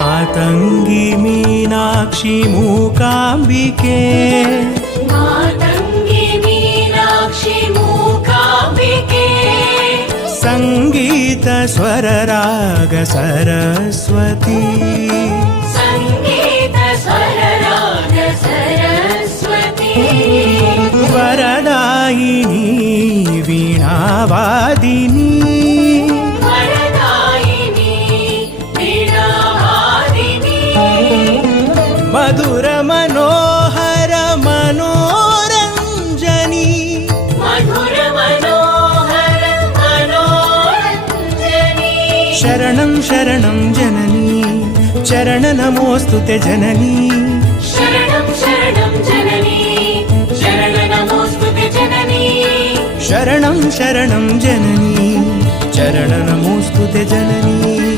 मातंगी मीनाक्षी मूकांबिके मातंगी मीनाक्षी मूकांबिके संगीत स्वर राग सरस्वती संगीत स्वर राग सरस्वती वरदायिनी वीणावादिनी मधुर मनोहर मनोरंजनी मधुर मनोहर मनोरंजनी शरणं शरणं जननी चरण नमोस्तुते जननी शरणं शरणं जननी शरण नमोस्तुते जननी शरणं शरणं जननी चरण नमोस्तुते जननी